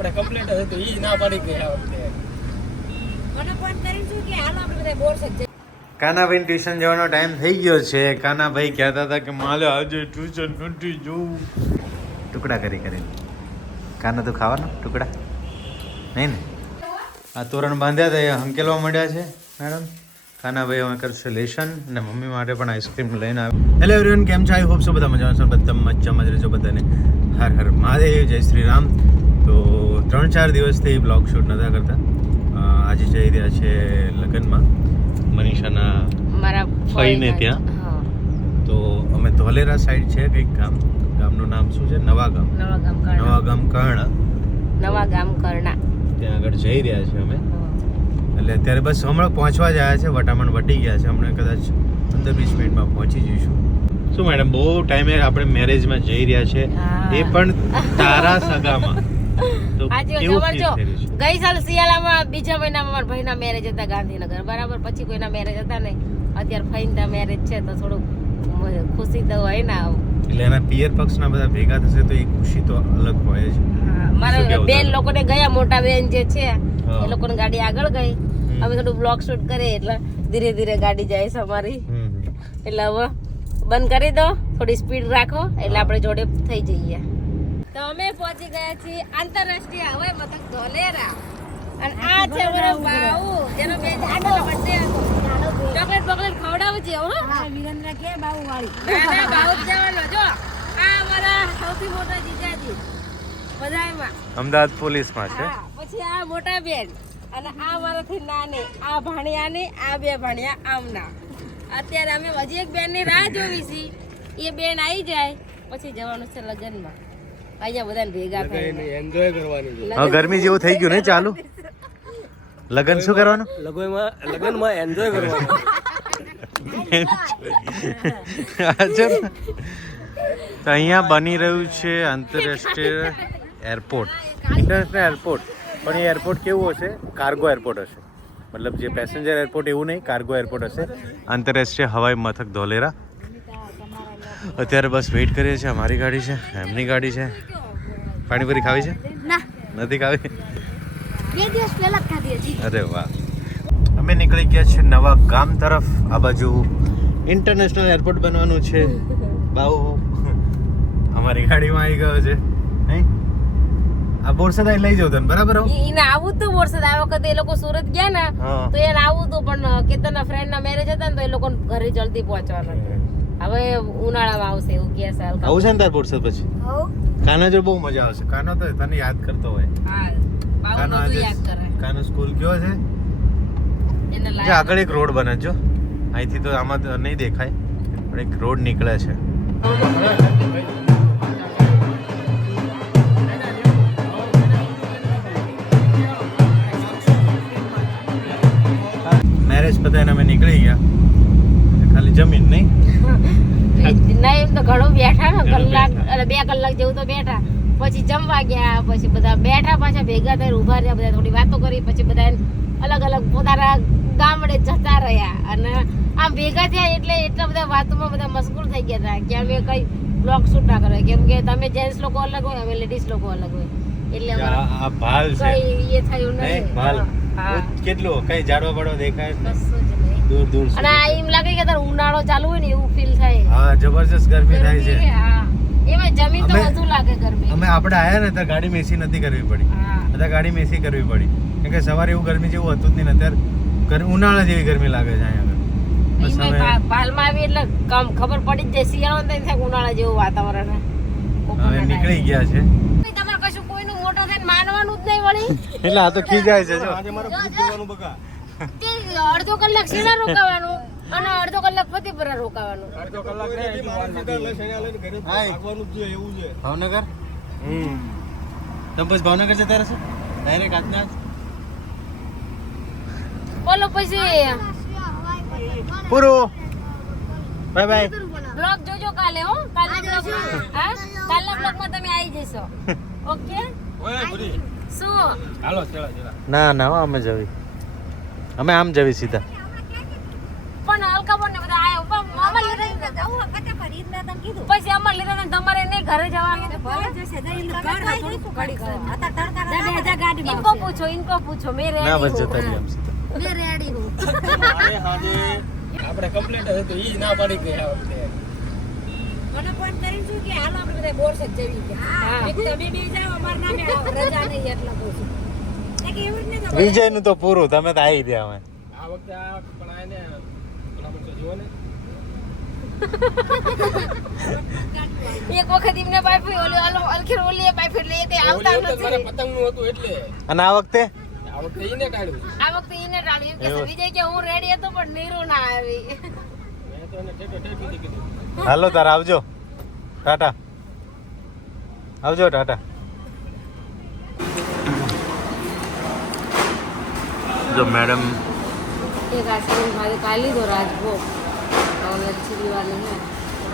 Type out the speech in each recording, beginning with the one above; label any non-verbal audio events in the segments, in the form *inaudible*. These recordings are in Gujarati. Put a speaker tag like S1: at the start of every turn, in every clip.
S1: આપણે કમ્પ્લીટ હતું એ ના પડી ગઈ આ વખતે.
S2: મને ફોન કરીને શું કે હાલો આપણે બધા બોર સજ્જ
S3: કાનાભાઈ ટ્યુશન જવાનો ટાઈમ થઈ ગયો છે. કાનાભાઈ કહેતા હતા કે મારે આજે ટ્યુશન નથી જવું. ટુકડા કરી કરી કાના તો ખાવાનો ટુકડા. નહીં ને? આ તોરણ બાંધ્યા હતા એ હંકેલવા માંડ્યા છે મેડમ. કાનાભાઈ અમે કરશે લેશન અને મમ્મી માટે પણ આઈસ્ક્રીમ લઈને આવ્યો. હેલો એવરીવન કેમ છો? આઈ હોપ છો બધા મજામાં છો બધા મજામાં જ રહેજો બધાને. હર હર મહાદેવ જય શ્રી રામ. ત્રણ ચાર દિવસથી બ્લોગ શૂટ નતા કરતા. આજે જઈ રહ્યા છે લગ્નમાં મનીષાના
S2: મારા
S3: ફઈને ત્યાં? તો અમે ધોલેરા સાઈડ છે કંઈક ગામ. ગામનું નામ શું છે? નવા ગામ
S2: નવા ગામ કર્ણા. નવા ગામ કર્ણા.
S3: ત્યાં આગળ જઈ રહ્યા છે અમે. એટલે અત્યારે બસ હમણાં પહોંચવા જ આવ્યા છે વટામણ વટી ગયા છે. હમણાં કદાચ પંદર વીસ મિનિટમાં પહોંચી જઈશું. શું મેડમ બહુ ટાઈમે આપણે મેરેજમાં જઈ રહ્યા છે. એ પણ તારા સગામાં.
S2: આજે ખબર છે? ગઈ સાલ શિયાળામાં બીજા મહિનામાં મારા ભાઈના મેરેજ હતા ગાંધીનગર. બરાબર? પછી કોઈના મેરેજ હતા નહીં. અત્યારે ફઈનતા મેરેજ છે તો થોડુંક ખુશી તો હોય ને આવું.
S3: એટલે એના પિયર પક્ષના બધા ભેગા થશે તો એ ખુશી તો અલગ હોય જ.
S2: મારા બેન લોકોને ગયા મોટા બેન જે છે એ લોકોને ગાડી આગળ ગઈ. અમે થોડું બ્લોક શૂટ કરીએ એટલે ધીરે ધીરે ગાડી જાય છે અમારી. એટલે હવે બંધ કરી દો થોડી સ્પીડ રાખો એટલે આપણે જોડે થઈ જઈએ. તો અમે પહોંચી ગયા છીએ આંતરરાષ્ટ્રીય હવાઈ મથક ધોલેરા. અને આ છે મારો બાઉ જેનો બે જાડો બર્થડે હતો ચોકલેટ બોકલેટ ખવડાવજે હો.
S4: વિરેન્દ્ર કે બાઉ વાળી.
S2: ના ના બાઉ જવાનો જો. આ અમારા સૌથી મોટા જીજાજી. બધાયમાં.
S3: અમદાવાદ પોલીસમાં છે.
S2: હા પછી આ મોટા બેન. અને આ મારાથી નાની આ ભાણિયાની આ બે ભાણિયા આમના. અત્યારે અમે હજી એક બેનની રાહ જોવી છીએ એ બેન આવી જાય પછી જવાનું છે લગ્નમાં. અહીંયા બધાને ભેગા થઈને
S1: એન્જોય કરવાનું છે.
S3: હવે ગરમી જેવું થઈ ગયું ને ચાલુ? લગન શું કરવાનું?
S1: લગનમાં લગનમાં એન્જોય કરવાનું.
S3: તો અહીંયા બની રહ્યું છે આંતરરાષ્ટ્રીય એરપોર્ટ. International airport. પણ એ એરપોર્ટ કેવું હશે? કાર્ગો એરપોર્ટ હશે. મતલબ જે પેસેન્જર એરપોર્ટ એવું નહીં કાર્ગો એરપોર્ટ હશે. આંતરરાષ્ટ્રીય હવાઈ મથક ધોલેરા. અત્યારે બસ વેઇટ કરીએ છીએ. અમારી ગાડી છે એમની ગાડી છે. પાણીપુરી ખાવી છે?
S4: ના.
S3: નથી ખાવી?
S4: બે દિવસ પહેલા ખાધી હતી
S3: અરે વાહ. અમે નીકળી ગયા છીએ નવા ગામ તરફ. આ બાજુ ઇન્ટરનેશનલ એરપોર્ટ બનવાનું છે. બાઉ અમારી ગાડીમાં આવી ગયો છે. આ બોરસદ આવી લઈ જવું તને બરાબર
S2: એને આવું તો વરસાદ આ વખતે એ લોકો સુરત ગયા ને તો એને આવું હતું પણ કેતનના ફ્રેન્ડ ના મેરેજ હતા ને તો એ લોકો ઘરે જલ્દી પહોંચવાના હતું. હવે ઉનાળામાં આવશે એવું કે છે હલકા.
S3: આવું છે ને તાર બોરસદ પછી? કાનો જો બહુ મજા આવશે. કાનો તો તને યાદ કરતો હોય.
S2: હા
S3: કાનો આજે
S2: યાદ કરે.
S3: કાનો સ્કૂલ કયો છે? જે
S2: જો
S3: આગળ એક રોડ બને જો. અહીંથી તો આમાં તો નહીં દેખાય પણ એક રોડ નીકળે છે. મેરેજ પતાવીને અમે નીકળી ગયા. ખાલી જમીન નહીં? *laughs*
S2: નહીં એમ તો ઘણું બેઠા ને કલાક અને બે કલાક જેવું તો બેઠા. પછી જમવા ગયા પછી બધા બેઠા પાછા ભેગા થઈને ઊભા રહ્યા બધા થોડી વાતો કરી પછી બધા અલગ અલગ પોતાના ગામડે જતા રહ્યા. અને આમ ભેગા થયા એટલે એટલા બધા વાતોમાં બધા મશગુલ થઈ ગયા હતા કે અમે કઈ બ્લોગ શૂટ ના કરે કેમ કે તમે જેન્ટ્સ લોકો અલગ હોય અમે લેડીઝ લોકો અલગ હોય. એટલે
S3: આ ભાલ છે.
S2: કઈ એ થયું
S3: નહીં ભાલ. કેટલું કઈ જાડવા પડો દેખાય દૂર દૂર
S2: અને આ એમ લાગે કે તારે ઉનાળો ચાલુ હોય ને એવું ફીલ થાય.
S3: હા જબરજસ્ત ગરમી થાય છે.
S2: હા. એમાં જમીન તો વધુ લાગે ગરમી.
S3: અમે આપણે આયા ને ત્યારે ગાડી મેસી નથી કરવી પડી.
S2: હા.
S3: અત્યારે ગાડી મેસી કરવી પડી. કેમ કે સવારે એવું ગરમી જેવું હતું જ નહીં અત્યારે ઉનાળા જેવી ગરમી લાગે છે અહીંયા
S2: પાલમાં આવી એટલે કમ ખબર પડી જ જાય. શિયાળો ને થાય ઉનાળા જેવું વાતાવરણ
S3: હવે નીકળી ગયા છે.
S2: તમારે કશું કોઈનું મોટો થઈને માનવાનું જ નહીં વળી. *laughs*
S3: એટલે આ તો ખીજાય છે જો.
S1: આજે મારે ભૂત જોવાનું બકા.
S2: તે અડધો કલાક સીધા રોકાવાનું અને અડધો કલાક ફતેપુરા રોકાવાનું.
S1: અડધો કલાક એવું છે.
S3: ભાવનગર? તમે પછી ભાવનગર જતા રહેશો? ડાયરેક્ટ આજના
S2: બોલો પછી.
S3: પૂરું. બાય બાય
S2: બ્લોગ જોજો કાલે હો. કાલે બ્લોગ હા? કાલે બ્લોગમાં તમે આવી જશો. *laughs* ઓકે?
S1: ઓય પૂરી.
S2: શું?
S1: હાલો ચલા ચલા.
S3: ના ના હો, અમે જવી અમે આમ જવી સીધા.
S2: પણ પણ અમાર લીધા ને તમારે નહીં ઘરે
S3: પૂછો ઇનકો પૂછો.
S4: મે રેડી
S1: ના
S4: બસ આમ કે હાલો આપણે બધા બોરસદ જવી કે તમે બે જાવ અમાર નામે રજા નહીં એટલે પૂછું.
S3: વિજયનું તો પૂરું તમે તો આવી ગયા અમે
S1: આ વખતે આ પણ આને જુઓ ને. *laughs*
S2: એક વખત એમને પાઇપ ઓલી અલખીર ઓલી પાઇપ એટલે એ કઈ આવતા
S1: હતું એટલે.
S3: અને આ વખતે?
S1: આ વખતે ઈને કાઢ્યું.
S2: આ વખતે એને ટાળ્યું એમ કે વિજય કે હું રેડી હતો પણ નીરુ ના આવી.
S1: મેં તો એને ઠેઠ ઠેઠ કીધું.
S3: હાલો તાર આવજો. ટાટા. આવજો ટાટા. જો મેડમ
S2: એક આઈસ્ક્રીમ ખાલી ખાઈ લીધો રાજભોગ और अच्छी दिवाली है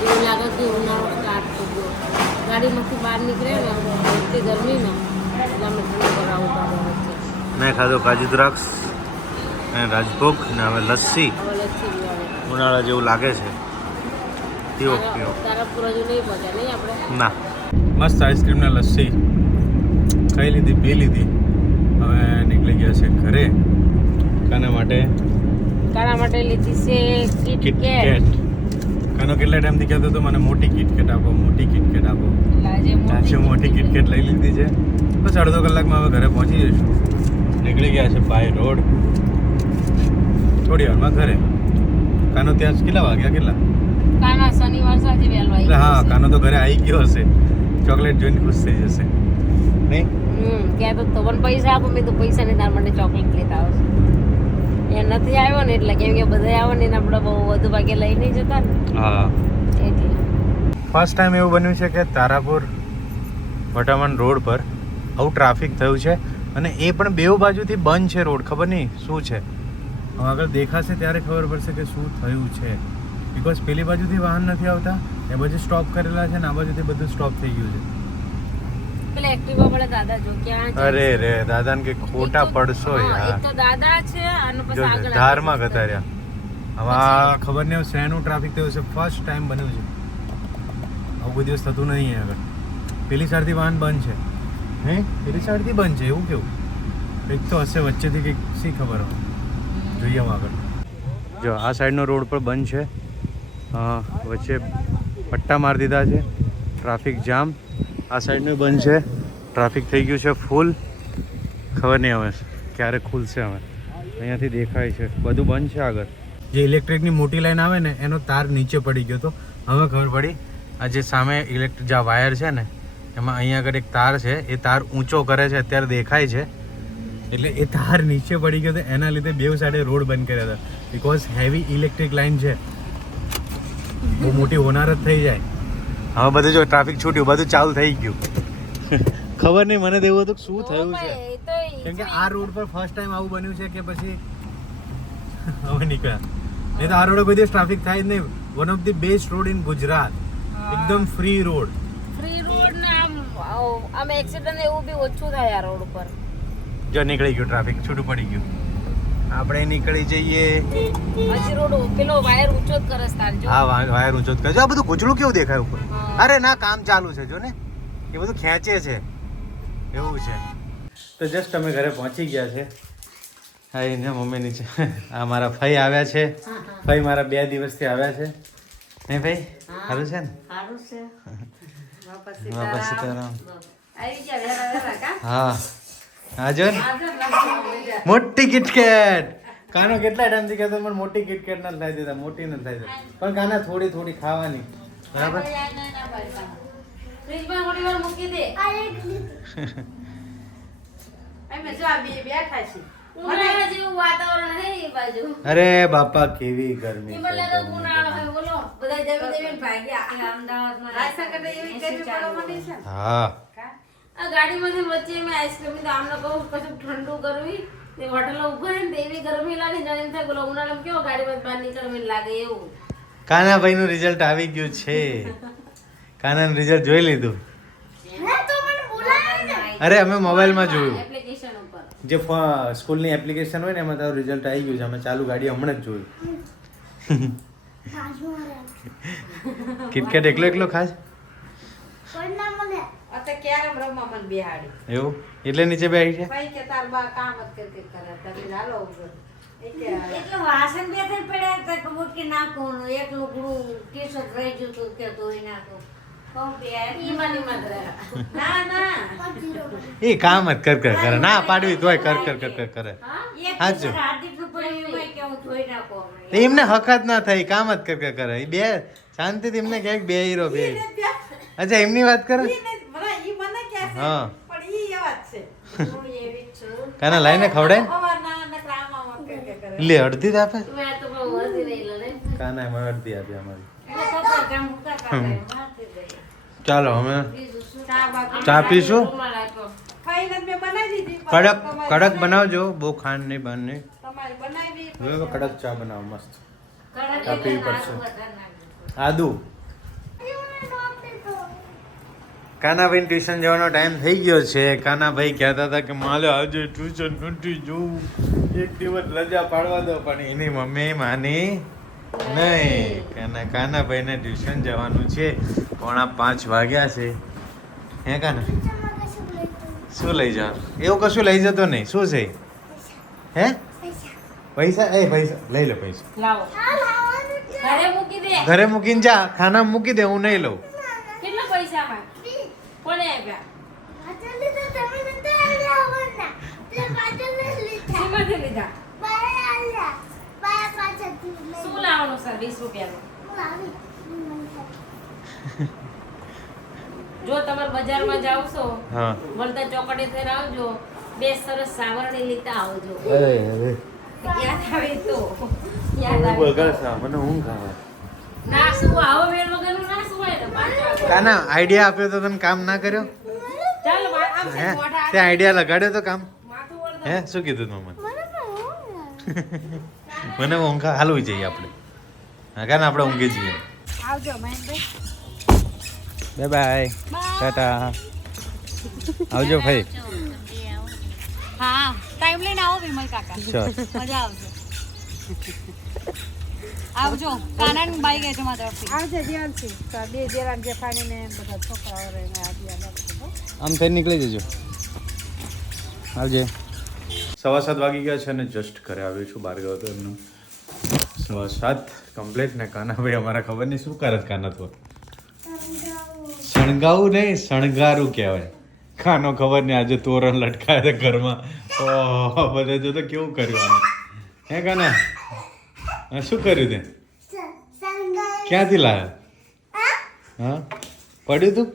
S2: એવું લાગે કે ઉનાળો સ્ટાર્ટ થઈ ગયો ગાડીમાંથી બહાર નીકળે ને એટલી ગરમીમાં એટલે અમે ઠંડુ કરાવવું પડે વચ્ચે
S3: મેં ખાધો કાજુ દ્રાક્ષ અને રાજભોગ ને હવે લસ્સી
S2: હવે લચ્છી દિવાળી
S3: ઉનાળા જેવું લાગે છે પીવો પીવો
S2: તારા પૂરા હજુ નહીં પહોંચ્યા નહીં આપણે
S3: ના મસ્ત આઈસ્ક્રીમ ને લસ્સી ખાઈ લીધી પી લીધી હવે નીકળી ગયા છે ઘરે કાના માટે?
S2: કાના માટે લીધી છે કિટકેટ
S3: કાનો કેટલા ટાઈમથી કહેતો હતો મને મોટી કિટકેટ આપો મોટી કિટકેટ આપો.
S2: આજે
S3: મોટી કિટકેટ લઈ લીધી છે. બસ અડધો કલાકમાં હવે ઘરે પહોંચી જઈશું. નીકળી ગયા છે બાય રોડ થોડી વારમાં ઘરે. કાનો ત્યાં કેટલા વાગ્યા કેટલા?
S2: કાના શનિવાર સાંજે વહેલો આવી
S3: હા કાનો તો ઘરે આવી ગયો હશે. ચોકલેટ જોઈને ખુશ થઈ જશે. નહીં?
S2: હમ કે તો પણ પૈસા આપો મેં તો પૈસા નહીં તાર માટે ચોકલેટ લેતા આવશે. એ નથી આવ્યો ને એટલે કેમ કે બધા આવે ને આપણે બહુ વધુ ભાગે લઈ નહીં જતા ને.
S3: હા.
S2: એટલે.
S3: ફર્સ્ટ ટાઈમ એવું બન્યું છે કે તારાપુર વટામણ રોડ પર આવું ટ્રાફિક થયું છે અને એ પણ બેઉ બાજુથી બંધ છે રોડ ખબર નહીં? શું છે? હવે આગળ દેખાશે ત્યારે ખબર પડશે કે શું થયું છે. બિકોઝ પેલી બાજુથી વાહન નથી આવતા એ બાજુ સ્ટોપ કરેલા છે ને આ બાજુથી બધું સ્ટોપ થઈ ગયું છે.
S2: પેલા એક્ટિવા વાળા દાદા જો ક્યાં
S3: અરે રે દાદાને કે ખોટા પડશો
S2: હા,
S3: યાર.
S2: એક તો દાદા છે અને પછી
S3: જો
S2: આગળ
S3: ધારમાં ગતા રહ્યા હવે આ ખબર નહીં શેનું ટ્રાફિક થયું છે ફર્સ્ટ ટાઈમ બન્યું છે. આવું કોઈ દિવસ થતું નહીં આગળ. પેલી સારથી વાહન બંધ છે. હે? પેલી સાઈડથી બંધ છે એવું કેવું? એક તો હશે વચ્ચેથી કંઈક શી ખબર હોય જોઈએ આગળ. જો આ સાઈડનો રોડ પર બંધ છે. વચ્ચે પટ્ટા મારી દીધા છે. ટ્રાફિક જામ આ સાઈડનું બંધ છે. ટ્રાફિક થઈ ગયું છે ફૂલ ખબર નહીં હવે ક્યારે ખુલશે હવે. અહીંયાથી દેખાય છે. બધું બંધ છે આગળ. જે ઇલેક્ટ્રિકની મોટી લાઈન આવે ને, એનો તાર નીચે પડી ગયો તો હવે ખબર પડી, આ જે સામે ઇલેક્ટ્રિક જે વાયર છે ને, એમાં અહીંયા આગળ એક તાર છે. એ તાર ઊંચો કરે છે, અત્યારે દેખાય છે. એટલે એ તાર નીચે પડી ગયો તો એના લીધે બેવ સાઈડે રોડ બંધ કર્યા હતા. બિકોઝ હેવી ઇલેક્ટ્રિક લાઈન છે. બહુ મોટી હોનાર જ થઈ જાય. હવે બધું જો ટ્રાફિક છૂટ્યું બધું ચાલુ થઈ ગયું. *laughs* ખબર નહીં મને તો એવું હતું કે શું થયું છે. કેમ કે આ રોડ પર ફર્સ્ટ ટાઈમ આવું બન્યું છે કે પછી *laughs* હવે નીકળ્યા. નહીં તો આ રોડ કોઈ દિવસ ટ્રાફિક થાય જ નહીં. One of the best road in Gujarat એકદમ ફ્રી રોડ
S2: ફ્રી રોડ ને આમ આમ એક્સિડન્ટ એવું બી ઓછું થાય આ રોડ ઉપર.
S3: જો નીકળી ગયું ટ્રાફિક છૂટું પડી ગયું. આપણે નીકળી જઈએ.
S2: હજી રોડ પેલો વાયર ઊંચો જ કરે છે તાર જો.
S3: હા વાયર ઊંચો જ કરે આ બધું ગુચડું કેવું દેખાય ઉપર? અરે ના કામ ચાલુ છે જો ને. એ બધું ખેંચે છે. એવું છે. તો જસ્ટ અમે ઘરે પહોંચી ગયા છે. હા એને મમ્મી નીચે. આ મારા ભાઈ આવ્યા છે. ભાઈ મારા બે દિવસથી આવ્યા છે. નહીં ભાઈ? સારું છે ને?
S2: સારું છે. *laughs*
S3: હા. હા જો ને મોટી કિટકેટ. કાનો કેટલા ટાઈમથી કહેતો પણ મોટી કિટકેટ નથી થાય દેતા મોટી નથી થાય દેતા પણ કાના થોડી થોડી ખાવાની. બરાબર? અરે બાપા કેવી ગરમી.
S2: હે. આ ગાડીમાંથી વચ્ચે મેં આઈસ્ક્રીમ તો આમને કહું કશું ઠંડુ કરવી. તે હોટલ ઊભો રહે ને એવી ગરમી લાગે જાણે થાય બોલો ઉનાળામાં કેવો ગાડીમાં બહાર નીકળવી લાગે એવું.
S3: કાનાભાઈ નું રિઝલ્ટ આવી ગયું છે. કાનાનું રિઝલ્ટ જોઈ લીધું. અરે અમે મોબાઈલમાં જોયું. જે સ્કૂલની એપ્લિકેશન હોય ને એમાં તારું રિઝલ્ટ આવી ગયું છે. અમે ચાલુ ગાડી હમણાં જ જોયું *laughs* કિટકેટ એકલો એકલો ખાસ?
S5: કેરમ રમવા મને બેહાડી.
S3: એવું? એટલે નીચે બેસી છે?
S5: ભાઈ કે તાર બા કામ જ કર કર કરે તમે હાલો ઉપર. એ કે
S4: એટલે વાસણ બે પડ્યા મૂકી નાખું ટી શર્ટ રહી ગયું હતું કે ધોઈ નાખું.
S3: એ કામ જ કર કર કરે. ના પાડવી તોય કર કર કર કર કરે.
S4: એક
S3: હાચું.
S4: ટી-શર્ટ હાર્દિકનું પડ્યું એમાંય કે હું ધોઈ નાખું હમણાં.
S3: તો એમને હકત જ ના થઈ કામ જ કર કર કરે. એ બે શાંતિથી એમને ક્યાંક બે હીરો બે અચ્છા એમની વાત કરે. હા. કાના લાઈને ખવડાય? લે અડધી જ આપે. કાના એમાં અડધી આપી અમારી. ચાલો અમે
S5: ચા
S3: પીશું? કડક કડક બનાવજો. બહુ ખાંડ નહીં બાંધ નહીં. હવે કડક ચા બનાવો મસ્ત. ચા પીવી પડશે.
S4: આદુ?
S3: કાનાભાઈ ટ્યુશન જવાનો ટાઈમ થઈ ગયો છે. કાનાભાઈ કહેતા હતા કે માલે આજે ટ્યુશન નથી જોવું. એક દિવસ રજા પાડવા દો પણ એની મમ્મી માની નહીં કાના કાનાભાઈને ટ્યુશન જવાનું છે. પોણા પાંચ વાગ્યા છે. હે કાના? શું લઈ જવાનું એવું કશું લઈ જતો નહીં. શું છે? હે? પૈસા? એ પૈસા. લઈ લો પૈસા.
S2: ઘરે મૂકી દે.
S3: ઘરે મૂકીને જા. ખાના મૂકી દે હું નહીં લઉં
S2: કેટલા પૈસા માં કોને આપ્યા શેમાંથી લીધા શું વીસ રૂપિયાનું *laughs* જો તમારે બજારમાં જાવ છો
S3: હા.
S2: મળતા ચોકડી થઈને આવજો બે સરસ સાવરણી લીતા આવજો.
S3: અરે અરે.
S2: યાદ આવે તો. યાદ આવે તો.
S3: મને ઊંઘ આવે.
S2: ના શું આવો વેર વગરનું ના શું હોય? ને
S3: કાના આઈડિયા આપ્યો તો તને કામ ના કર્યો?
S2: ચાલો આમ છે
S3: હે
S2: મોઢા
S3: તે આઈડિયા લગાડ્યો તો કામ? હે શું કીધું તું મને? મને *laughs* ઊંઘ હાલવી જઈએ આપણે. હા કાના આપણે ઊંઘી જઈએ.
S5: આવજો મહેશભાઈ
S3: બાય બાય ટાટા આવજો ભાઈ.
S4: હા ટાઈમ લઈને આવો વિમલ કાકા. મજા આવશે. આવજો કાનન બાઈ ગઈ છે મારા તરફથી.
S5: આવજો ધ્યાનથી તો બે જેરામ જેઠાણી ને બધા છોકરાઓ રહીને આ ધ્યાન
S3: આમ થઈ નીકળી જજો. આવજે. સવા સાત વાગી ગયા છે અને જસ્ટ ઘરે આવ્યો છું બહાર ગયો હતો એમનું. સાત કમ્પ્લીટ ને કાના ભાઈ અમારા ખબર નહીં, શું કરે કાના તો? શણગાવું નહીં, શણગારું કહેવાય. ખાનો ખબર નહીં, આજે તોરણ લટકાયા હતા ઘરમાં. ઓહ, બધા જો તો કેવું કર્યું આને. હે કાના? શું કર્યું તે? ક્યાંથી લાવ્યા હા? પડ્યું તું?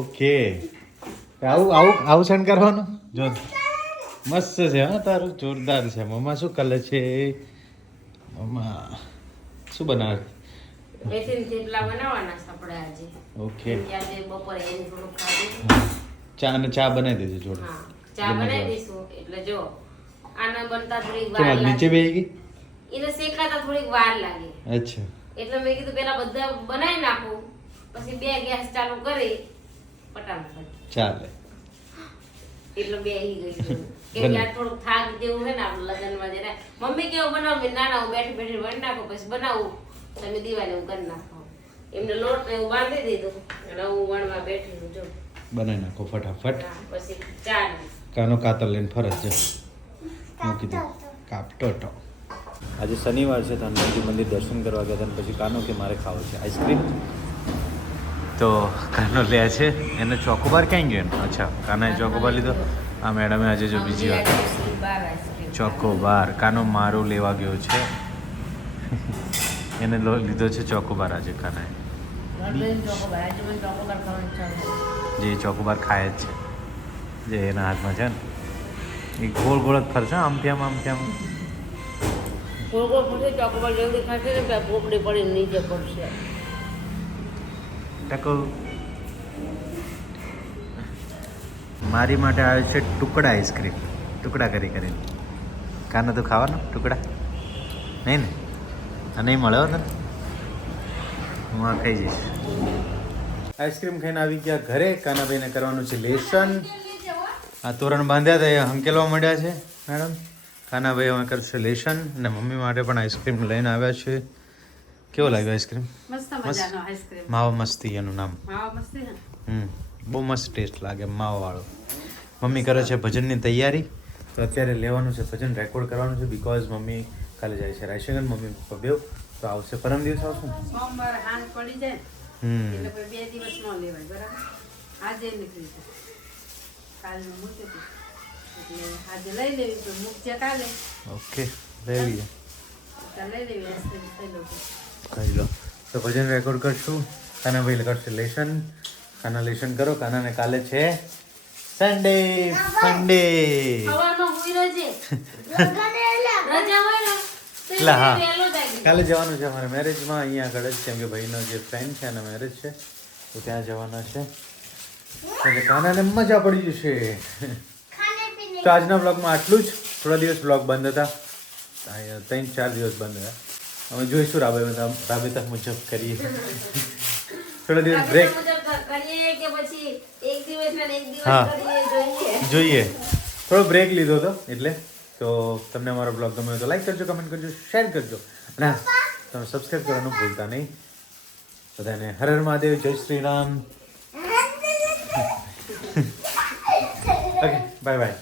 S3: ઓકે. આવું આવું આવું શણગારવાનું? જો. મસ્ત છે હા તારું જોરદાર છે. મમ્મા શું કલર છે? મમ્મા શું બનાવે?
S2: બેસીને થેપલા બનાવવાના છે આજે.
S3: ઓકે.
S2: આજે બપોરે એને થોડું ખાધું.
S3: ચા અને ચા બનાવી દેજો જોડે.
S2: હા ચા બનાવી દઈશું. એટલે જો આના બનતા થોડીક વાર
S3: લાગે નીચે બેસી ગઈ?
S2: એને શેકાતા થોડીક વાર લાગે.
S3: અચ્છા.
S2: એટલે મેં કીધું પેલા બધા બનાવી નાખું. પછી બે ગેસ ચાલુ કરી ફટાફટ
S3: ચાલે.
S2: એટલે બેહી ગઈ. થોડુંક થાક જેવું છે ને આપણે લગ્નમાં મમ્મી કેવું બનાવું? મેં ના ના હું બેઠી બેઠી વળી નાખો પછી બનાવું. તમે દિવાળી હું કરી નાખો. એમને લોટ ને એવું બાંધી દીધું અને હું વણવા બેઠી હું જો.
S3: બનાવી નાખો ફટાફટ.
S2: પછી ચાલ
S3: કાનો કાતર લઈને ફરજ છે. મૂકી દો કાપટો ટો આજે શનિવાર છે તો હનુમાનજી મંદિર દર્શન કરવા ગયા હતા પછી કાનો કે મારે ખાવો છે? આઈસ્ક્રીમ તો કાનો લે છે. એને ચોકોબાર ક્યાં ગયો એનો? અચ્છા કાનાએ ચોકોબાર લીધો. આ મેડમે આજે જો બીજી વાત
S2: બાર
S3: ચોકોબાર કાનો મારો લેવા ગયો છે? એને લો- લીધો છે ચોકોબાર આજે કાનાએ. જે ચોકોબાર ખાય જ છે. જે એના હાથમાં છે ને. એ ગોળ ગોળ જ ફરશે આમ ત્યાં આમ
S2: ગોળ ગોળ ફરશે ચોકોબાર જલ્દી ખાશે ને ત્યાં પડીને નીચે પડશે.
S3: ટકો મારી માટે આવે છે ટુકડા આઈસ્ક્રીમ. ટુકડા કરી કરીને. કાના તો ખાવાનો? ટુકડા? નહીં ને? આ નહીં મળ્યો ને હું આ ખાઈ જઈશ. આઈસ્ક્રીમ ખાઈને આવી ગયા ઘરે. કાનાભાઈને કરવાનું છે લેસન. આ તોરણ બાંધ્યા હતા એ હંકેલવા માંડ્યા છે મેડમ. કાનાભાઈ અમે કરશે લેસન અને મમ્મી માટે પણ આઈસ્ક્રીમ લઈને આવ્યા છે. કેવો લાગ્યો આઈસ્ક્રીમ? માવા મસ્તી એનું નામ.
S5: માવા મસ્તી
S3: હમ. બહુ મસ્ત ટેસ્ટ લાગે માવાવાળો મમ્મી કરે છે ભજનની તૈયારી. તો અત્યારે લેવાનું છે ભજન રેકોર્ડ કરવાનું છે બિકોઝ મમ્મી કાલે જાય છે રાયશગન મમ્મી પપ્પા બેવ. તો આવશે પરમ દિવસ આવશે
S5: સોમવારે પડી જાય
S3: હમ.
S5: એટલે બે દિવસ ન લેવાય બરાબર? આજે નીકળી જાય. કાલનું મૂક્યું એટલે આજે લઈ લેવી તો મૂકજે કાલે.
S3: ઓકે લઈ લઈએ કરી લો. તો ભજન રેકોર્ડ કરશું. કાનાભાઈ કરશે લેશન કાના લેશન કરો કાનાને કાલે છે સન્ડે સન્ડે એટલે હા. કાલે જવાનું છે અમારે મેરેજમાં અહીંયા આગળ જ કેમ કે ભાઈનો જે ફ્રેન્ડ છે એના મેરેજ છે તો ત્યાં જવાના છે. એટલે કાનાને મજા પડી જશે. તો આજના બ્લોગમાં આટલું જ. થોડા દિવસ બ્લોગ બંધ હતા. અહીંયા ત્રણ ચાર દિવસ બંધ હતા. અમે જોઈશું રાબેતા રાબેતા મુજબ કરીએ. *laughs* થોડા દિવસ બ્રેક
S2: મુજબ કરીએ કે પછી એક દિવસ ને એક દિવસ
S3: હા.
S2: જોઈએ.
S3: થોડો બ્રેક લીધો હતો એટલે. તો તમને અમારો બ્લોગ ગમ્યો તો લાઈક કરજો કમેન્ટ કરજો શેર કરજો. અને તમે સબસ્ક્રાઈબ કરવાનું ભૂલતા નહીં. બધાને હર હર મહાદેવ જય Shri Ram. Okay bye bye